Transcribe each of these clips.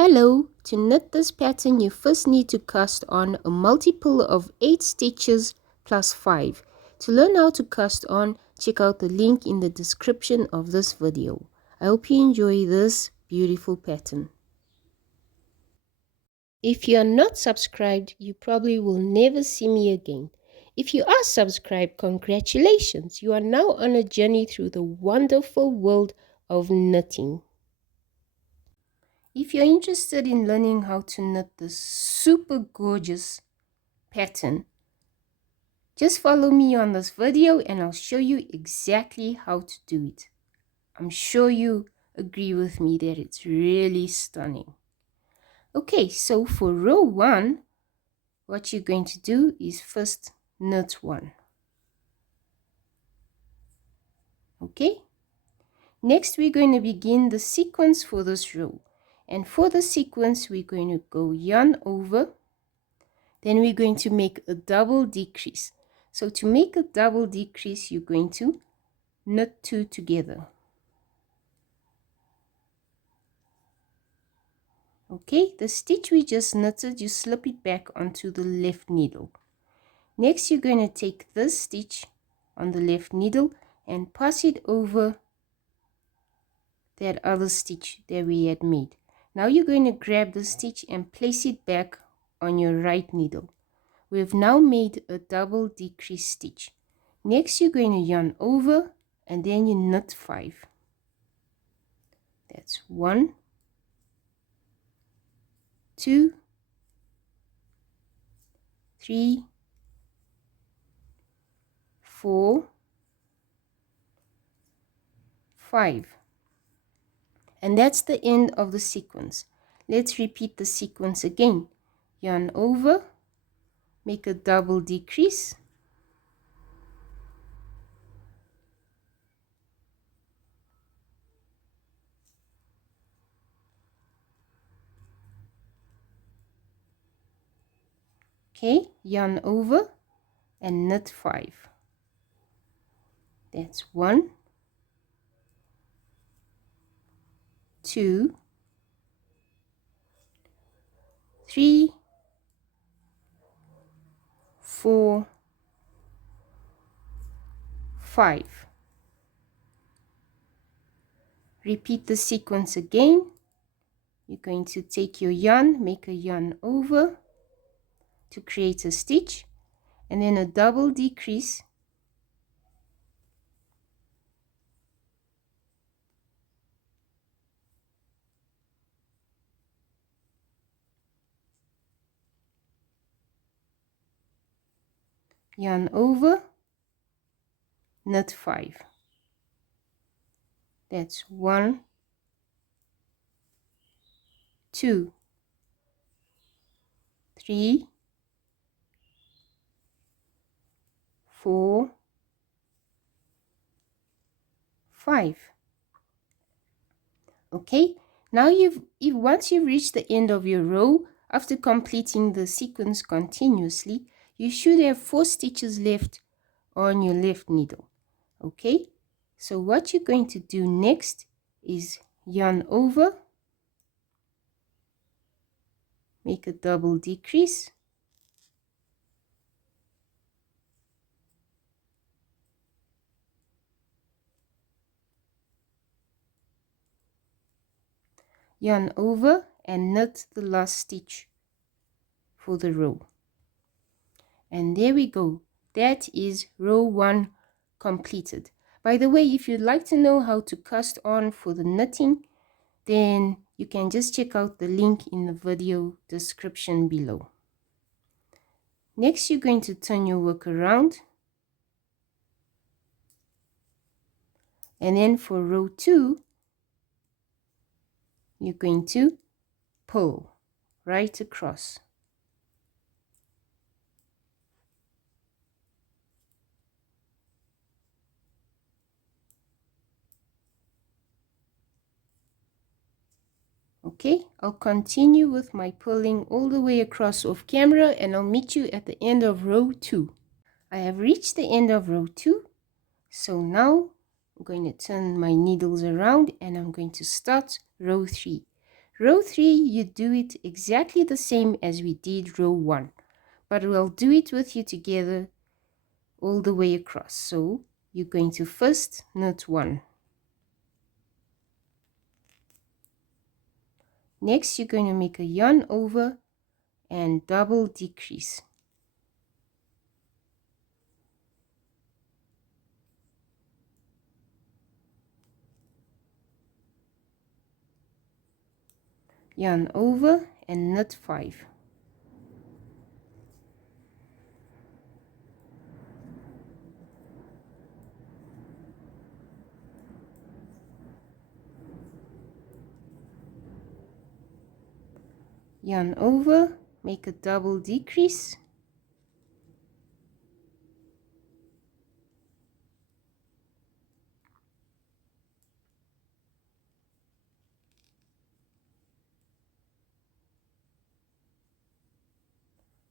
Hello, to knit this pattern you first need to cast on a multiple of 8 stitches plus 5. To learn how to cast on, check out the link in the description of this video. I hope you enjoy this beautiful pattern. If you are not subscribed, you probably will never see me again. If you are subscribed, congratulations! You are now on a journey through the wonderful world of knitting. If you're interested in learning how to knit this super gorgeous pattern, just follow me on this video and I'll show you exactly how to do it. I'm sure you agree with me that it's really stunning. Okay, so for row 1, what you're going to do is first knit 1. Okay, next we're going to begin the sequence for this row. And for the sequence, we're going to go yarn over. Then we're going to make a double decrease. So to make a double decrease, you're going to knit 2 together. Okay, the stitch we just knitted, you slip it back onto the left needle. Next, you're going to take this stitch on the left needle and pass it over that other stitch that we had made. Now you're going to grab the stitch and place it back on your right needle. We have now made a double decrease stitch. Next, you're going to yarn over and then you knit 5. That's 1, 2, 3, 4, 5. And that's the end of the sequence. Let's repeat the sequence again. Yarn over, make a double decrease, okay, yarn over and knit 5. That's 1, 2, 3, 4, 5. Repeat the sequence again. You're going to take your yarn, make a yarn over to create a stitch, and then a double decrease, yarn over, knit 5. That's 1, 2, 3, 4, 5. Okay, now once you've reached the end of your row, after completing the sequence continuously, you should have 4 stitches left on your left needle. Okay, so what you're going to do next is yarn over, make a double decrease, yarn over and knit the last stitch for the row. And there we go. That is row 1 completed. By the way, if you'd like to know how to cast on for the knitting, then you can just check out the link in the video description below. Next, you're going to turn your work around. And then for row 2, you're going to pull right across. Okay, I'll continue with my pulling all the way across off camera and I'll meet you at the end of row 2. I have reached the end of row 2, so now I'm going to turn my needles around and I'm going to start row 3. Row 3, you do it exactly the same as we did row 1, but we'll do it with you together all the way across. So you're going to first knit 1. Next, you're going to make a yarn over and double decrease. Yarn over and knit 5. Yarn over, make a double decrease,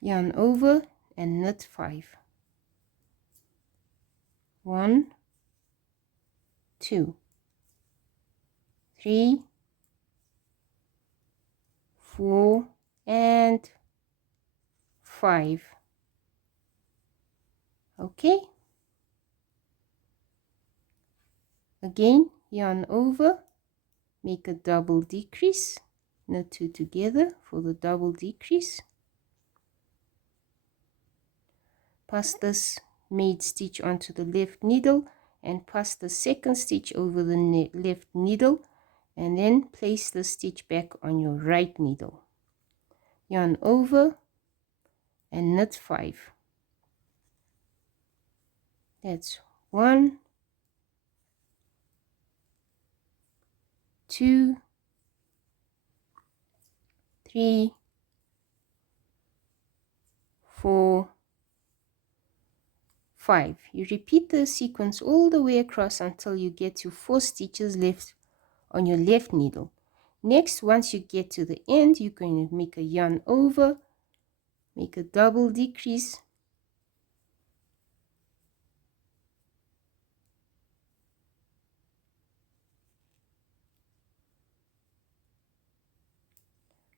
yarn over and knit 5. 1, 2, 3, 4 and 5. Okay, again yarn over, make a double decrease, knit 2 together for the double decrease, pass this made stitch onto the left needle and pass the second stitch over the left needle, and then place the stitch back on your right needle. Yarn over and knit 5. That's 1, 2, 3, 4, 5. You repeat the sequence all the way across until you get to 4 stitches left on your left needle. Next, once you get to the end, you're going to make a yarn over, make a double decrease,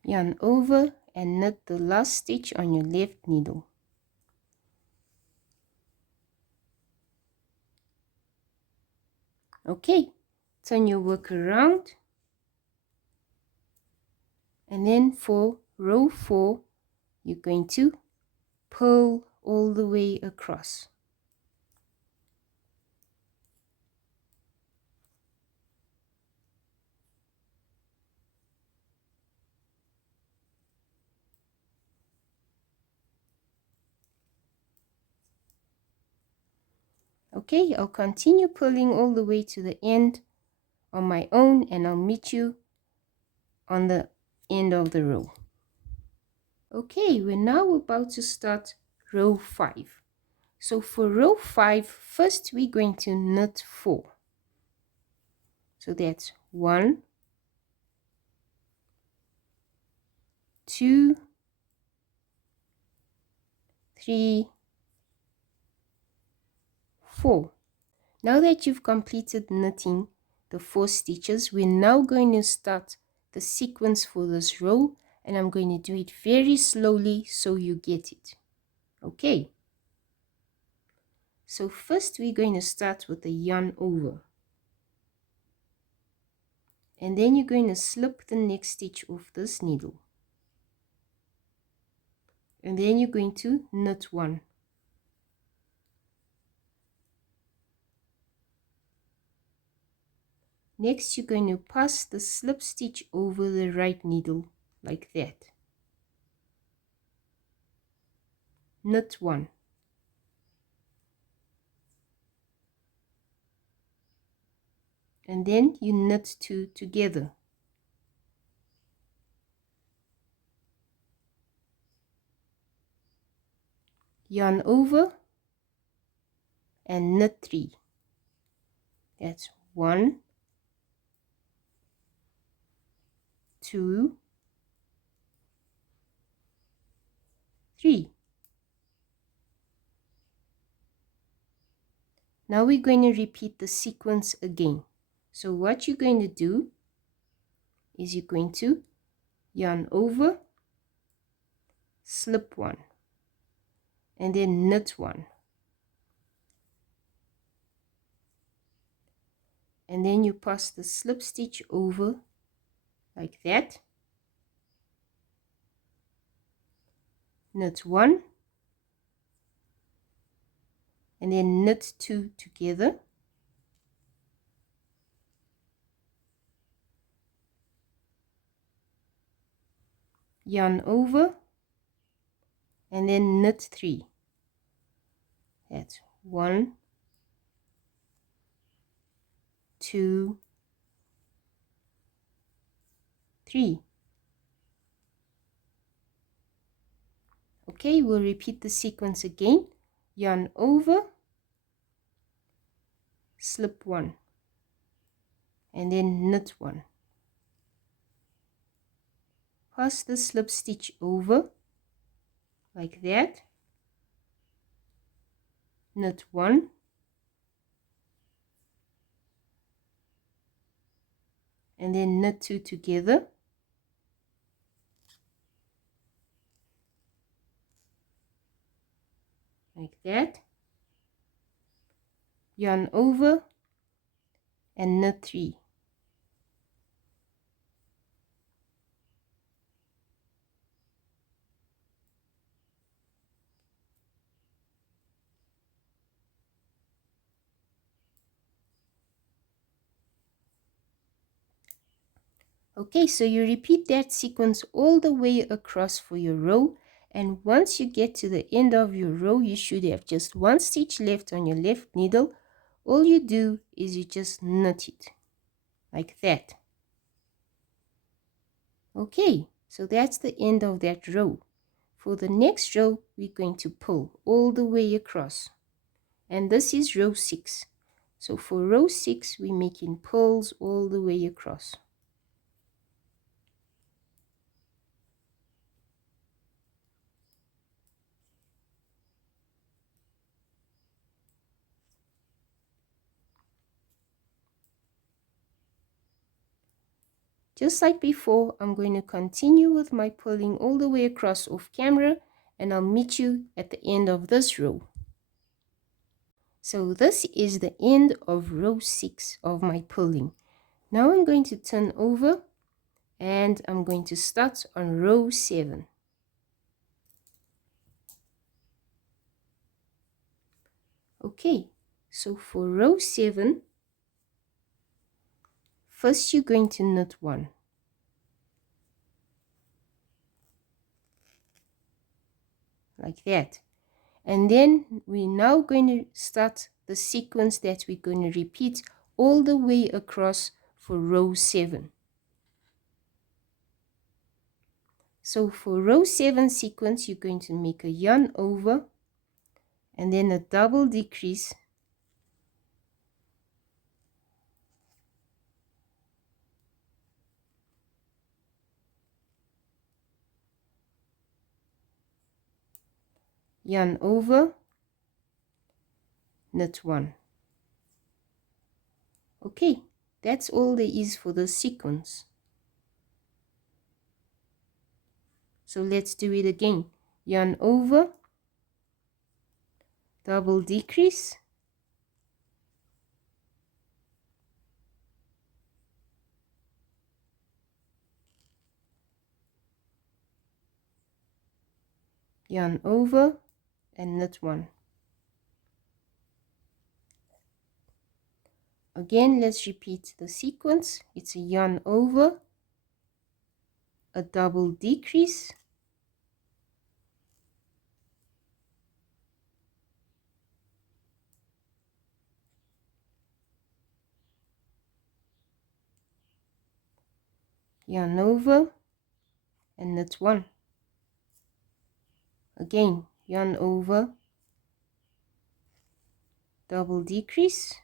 yarn over and knit the last stitch on your left needle. Okay, turn your work around, and then for row 4 you're going to purl all the way across. Okay, I'll continue pulling all the way to the end on my own, and I'll meet you on the end of the row. Okay, we're now about to start row 5. So for row 5, first we're going to knit 4. So that's 1, 2, 3, 4. Now that you've completed knitting the 4 stitches, we're now going to start the sequence for this row, and I'm going to do it very slowly so you get it. Okay, so first we're going to start with the yarn over, and then you're going to slip the next stitch off this needle, and then you're going to knit 1. Next, you're going to pass the slip stitch over the right needle like that. Knit 1. And then you knit 2 together. Yarn over and knit 3. That's 1, 2, 3. Now we're going to repeat the sequence again. So what you're going to do is you're going to yarn over, slip one, and then knit one. And then you pass the slip stitch over like that, knit one, and then knit two together, yarn over, and then knit three. That's 1, 2, 3. Okay, we'll repeat the sequence again. Yarn over, slip one, and then knit one. Pass the slip stitch over like that, knit one, and then knit two together, like that, yarn over, and knit three. Okay, so you repeat that sequence all the way across for your row, and once you get to the end of your row, you should have just one stitch left on your left needle. All you do is you just knit it like that. Okay, so that's the end of that row. For the next row, we're going to pull all the way across, and this is row 6. So for row 6, we're making pulls all the way across. Just like before, I'm going to continue with my pulling all the way across off camera, and I'll meet you at the end of this row. So this is the end of row 6 of my pulling. Now I'm going to turn over and I'm going to start on row 7. Okay, so for row 7, first you're going to knit one. Like that. And then we're now going to start the sequence that we're going to repeat all the way across for row 7. So for row 7 sequence, you're going to make a yarn over and then a double decrease, yarn over, knit one. Okay, that's all there is for the sequence. So let's do it again. Yarn over, double decrease, yarn over, and knit one. Again, let's repeat the sequence. It's a yarn over, a double decrease, yarn over, and knit one. Again, yarn over, double decrease,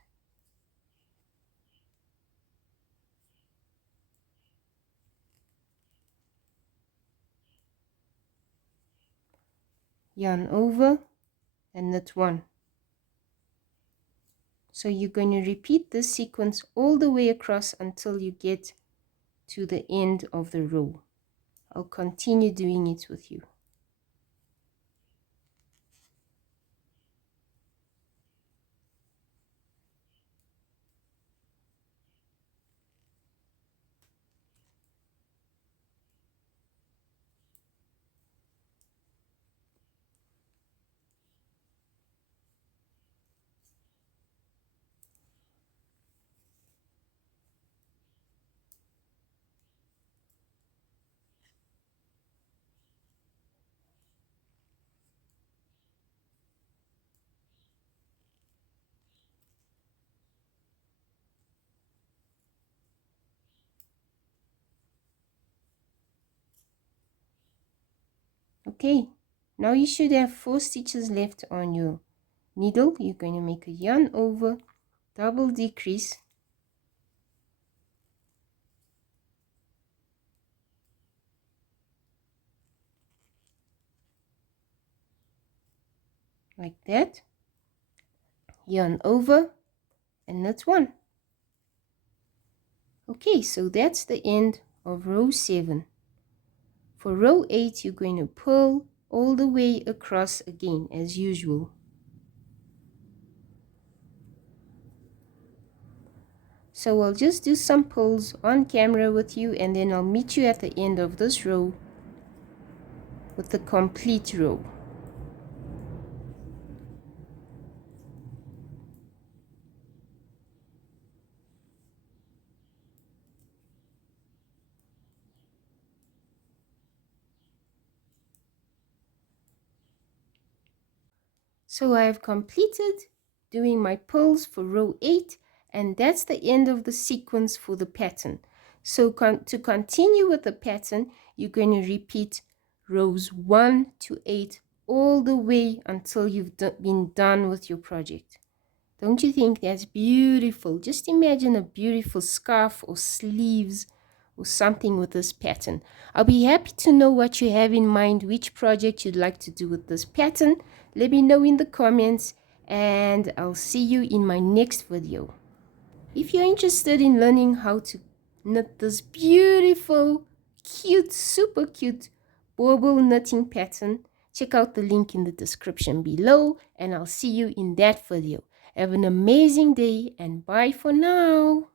yarn over, and knit one. So you're going to repeat this sequence all the way across until you get to the end of the row. I'll continue doing it with you. Okay, now you should have 4 stitches left on your needle. You're going to make a yarn over, double decrease, like that, yarn over, and knit 1. Okay, so that's the end of row 7. For row 8, you're going to pull all the way across again as usual. So I'll just do some pulls on camera with you, and then I'll meet you at the end of this row with the complete row. So I have completed doing my pulls for row 8, and that's the end of the sequence for the pattern. So to continue with the pattern, you're going to repeat rows 1 to 8 all the way until you've been done with your project. Don't you think that's beautiful? Just imagine a beautiful scarf or sleeves or something with this pattern. I'll be happy to know what you have in mind, which project you'd like to do with this pattern. Let me know in the comments, and I'll see you in my next video. If you're interested in learning how to knit this beautiful, cute, super cute bauble knitting pattern, check out the link in the description below, and I'll see you in that video. Have an amazing day, and bye for now.